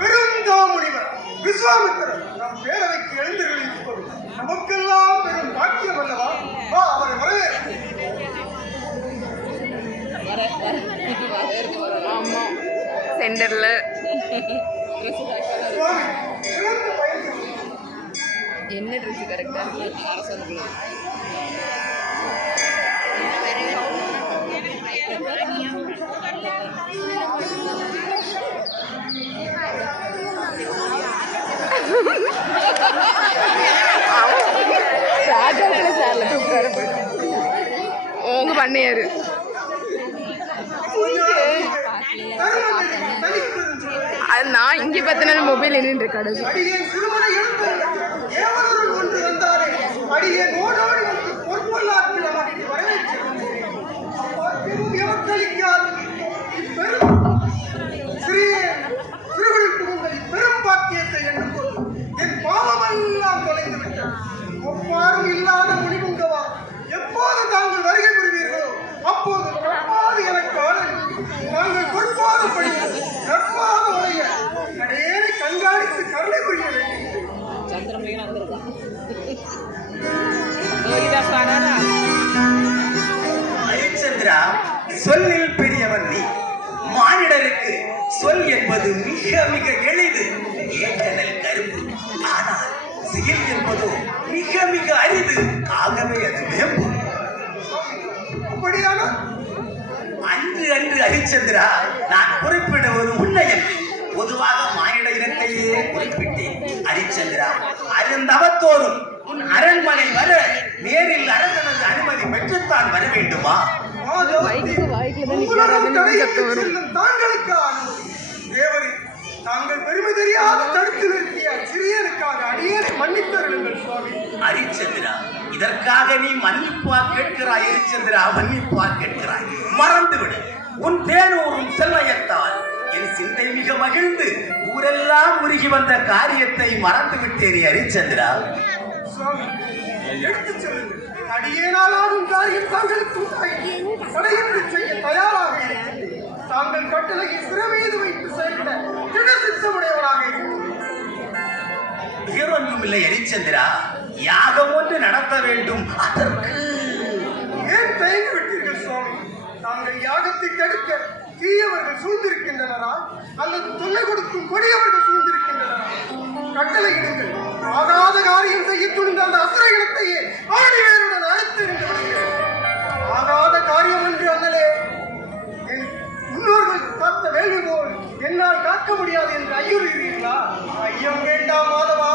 பெருந்தாமுனிவர் விஸ்வாமித்திரர் நம் பேரவைக்கு எழுந்தருளியிருப்பது நமக்கெல்லாம் பெரும் பாக்கியம் அல்லவா? வா, அவரை வரவேற்க. சென்டர்ல என்ன ட்ரெஸ் கரெக்டா அரசனுக்குள்ள உங்க பண்ணையாரு நான் இங்க பத்தின மொபைல் என்னன்னு இருக்காடு பெரும் பாக்கியத்தை எண்ணும் போது என் பாவமெல்லாம் தொலைந்து விட்டது. ஒப்பாரும் இல்லாத முடிவுங்கவா, எப்போது தாங்கள் வருகை புரிவீர்களோ அப்போது கற்பாது எனக்கு நாங்கள் கொடுப்பாத படி கற்பாத உடைய கடையேறி கண்காணித்து கருணை புரிய வேண்டும். ஹரிச்சந்திரா, சொல்லில் பெரியவன் நீ. மானிடருக்கு சொல் என்பது மிக மிக எளிது, ஏற்றனல் கரும்பு. ஆனால் சிகில் என்பதோ மிக மிக அரிது, ஆகவே அது வேம்பு. அப்படியான அன்று அன்று ஹரிச்சந்திரா, நான் குறிப்பிடுவது உண்மையல்ல, பொதுவாக மானிட இனத்தையே குறிப்பிட்டேன். ஹரிச்சந்திரா, அருந்தவத்தோறும் உன் அரண்மனை வர நேரில் அரசனது அனுமதி பெற்றுத்தான் வர வேண்டுமா? தாங்கள் பெருமை தெரியாத தடுத்து நிறுத்திய சிறியனுக்காக அடியேனை மன்னித்தருளுங்கள் சுவாமி. ஹரிச்சந்திரா, இதற்காக நீ மன்னிப்பா கேட்கிறாய்? ஹரிச்சந்திரா, மன்னிப்பா கேட்கிறாய்? மறந்துவிடு. உன் தேனூரும் செல்வயத்தால் என் சிந்தை மிக மகிழ்ந்து ஊரெல்லாம் உருகி வந்த காரியத்தை மறந்து விட்டேனே ஹரிச்சந்திரா. சுவாமி, எடுத்துச் சொல்லுங்கள். அடியேனாலும் காரியம் தாங்களுக்கு தடையின்றி செய்ய தயாராக இருக்கிறேன். தாங்கள் கட்டளையை சிறமீது வைத்து செயல்பட திடசித்தமுடையவராக வேறொன்றும் இல்லை ஹரிச்சந்திரா, யாகம் ஒன்று நடத்த வேண்டும். அதற்கு ஏன் தயங்கி விட்டீர்கள் சுவாமி? தாங்கள் யாகத்தை தடுக்க தீயவர்கள் சூழ்ந்திருக்கின்றனரா அல்லது தொல்லை கொடுக்கும் கொடியவர்கள் சூழ்ந்திருக்கின்றனரா? கட்டளை இடுங்கள். ஆகாத காரியம் செய்ய துணிந்த அந்த அசுர இனத்தையே ஆணிவேருடன் அழைத்திருந்தவர்கள். ஆகாத காரியம் என்று அண்ணலே, என் முன்னோர்கள் காத்த வேள்வி போல் என்னால் காக்க முடியாது என்று ஐயுறுகிறீர்களா? ஐயம் வேண்டாம் மாதவா,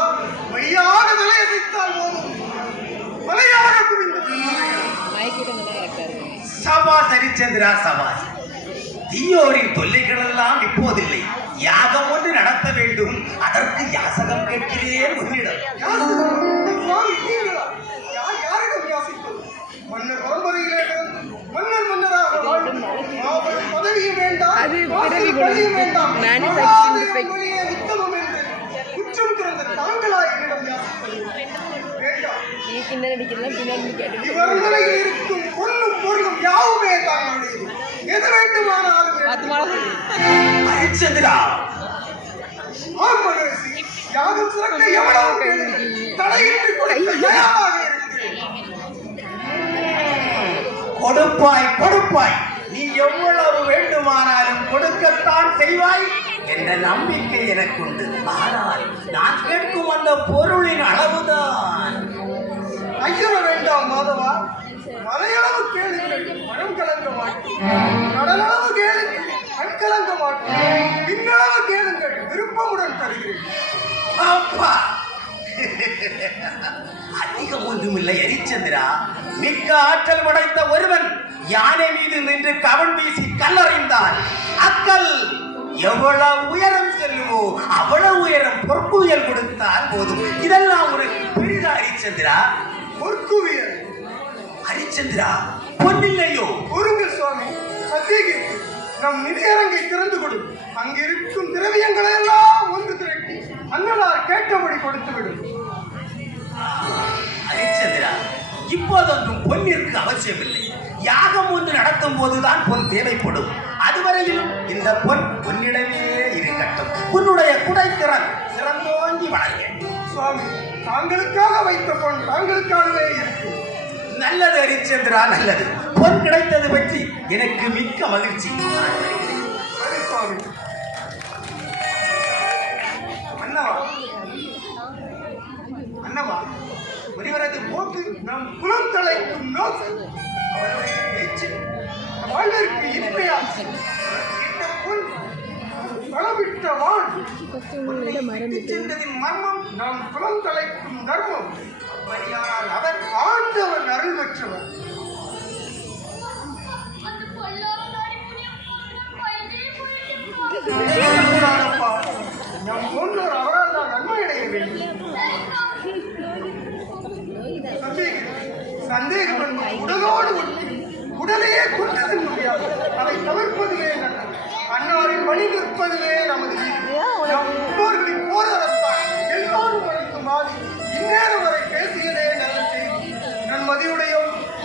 மையாக தலையசைத்தால் போதும், மலையாக குவிந்தது. சபாஸ் ஹரிச்சந்திரா, சபாஸ். தீயோரின் தொல்லைகள் எல்லாம் இப்போதில்லை. யாகம் ஒன்று நடத்த வேண்டும். அதற்கு யாசகம் கேட்கிறேன் உன்னிடம். யாரிடம் யாசிப்பது? மன்னர் பரம்பரையிலே பிறந்து மன்னர் மன்னராக வாழும் பதவியும் வேண்டாம், பதவியும் வேண்டாம், உத்தமம் என்று குற்றம் திறந்த தாங்களாய் என்னிடம் யாசிப்பது வேண்டாம். இவர் நிலையில் இருக்கும் பொன்னும் பொருளும் யாவுமே தாங்களுடையது. எது வேண்டுமானாலும் ஹரிச்சந்திரா, யாகம் சிறக்க எவ்வளவு தடையின்றி தயாராக இருக்கிறேன். கொடுப்பாய் கொடுப்பாய், நீ எவ்வளவு வேண்டுமானாலும் கொடுக்கத்தான் செய்வாய் என்ற நம்பிக்கை எனக்கு உண்டு. ஆனால் நான் கேட்கும் அந்த பொருளின் அளவுதான். ஐயர வேண்டாம் மாதவா, மலையளவு கேளுங்கள், மனம் கலங்க மாட்டேன். கடலளவு கேளுங்கள், கண் கலங்க மாட்டேன். பின்னளவு கேளுங்கள், விருப்பமுடன் தருகிறேன். அப்பா, அதிகம் ஒன்றுமில்லை ஹரிச்சந்திரா. மிக்க ஆற்றல் படைத்த ஒருவன் யானை மீது நின்று கவன் வீசி கல்லறைந்தால் அக்கல் எவ்வளவு உயரம் செல்லுமோ அவ்வளவு உயரம் பொற்குவியல் கொடுத்தால் போதும். இதெல்லாம் உனக்கு பெரிதா ஹரிச்சந்திரா? பொற்குவியல் ஹரிச்சந்திரா, பொன்னில்லையோ? பொருங்கள் சுவாமி, சத்தியகீர்த்தி, நம் நிதியரங்கை திறந்து கொடு. அங்கிருக்கும் திரவியங்களை எல்லாம் ஒன்று திரட்டி அண்ணலார் கேட்டபடி கொடுத்து விடும். ஹரிச்சந்திரா, இப்போதொன்றும் பொன்னிற்கு அவசியமில்லை. யாகம் ஒன்று நடத்தும் போதுதான் பொன் தேவைப்படும். அதுவரையிலும் இந்த பொன் உன்னிடமே இருக்கட்டும். உன்னுடைய குடைத்திறன் சிறந்தோங்கி வளர்க. சுவாமி, தாங்களுக்காக வைத்த பொன் தாங்களுக்காகவே இருக்கு. நல்லது ஹரிச்சந்திரா, நல்லது. பொன் கிடைத்தது பற்றி எனக்கு மிக்க மகிழ்ச்சி. சரி சுவாமி. அண்ணவா, அண்ணவா, ஒருவரது போக்கு நம் குலம் தலைக்கும் நோக்கு. அவருடைய பேச்சு வாழ்விற்கு இன்மையா கிட்ட பொன் பலவிட்ட வாழ் சென்றதின் மர்மம் நம் குலம் தலைக்கும் தர்மம். அப்படியானால் அவர் ஆண்டவன் அருள் பெற்றவர். கூடாதப்பா, நம் முன்னோர் அவரால் தான் நன்மை அடைய வேண்டும். சந்தேகம் என்பது உடலோடு ஒட்டி உடலையே கொண்டது முடியாது. அதை தவிர்ப்பதுவே நல்லது. அன்னாரின் வழி நிற்பதுவே நமது நீதி. நம் முன்னோர்களின் போராடத்தான் எல்லோரும் அளிக்கும் ஆதி இந்நேரம் வரை பேசியதே நல்ல செய்தி. நன்மதியுடைய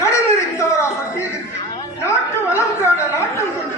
நடுநிலைத்தவரா சத்தியகிற்கு நாட்டு வளம் காண நாட்டம் கொண்டு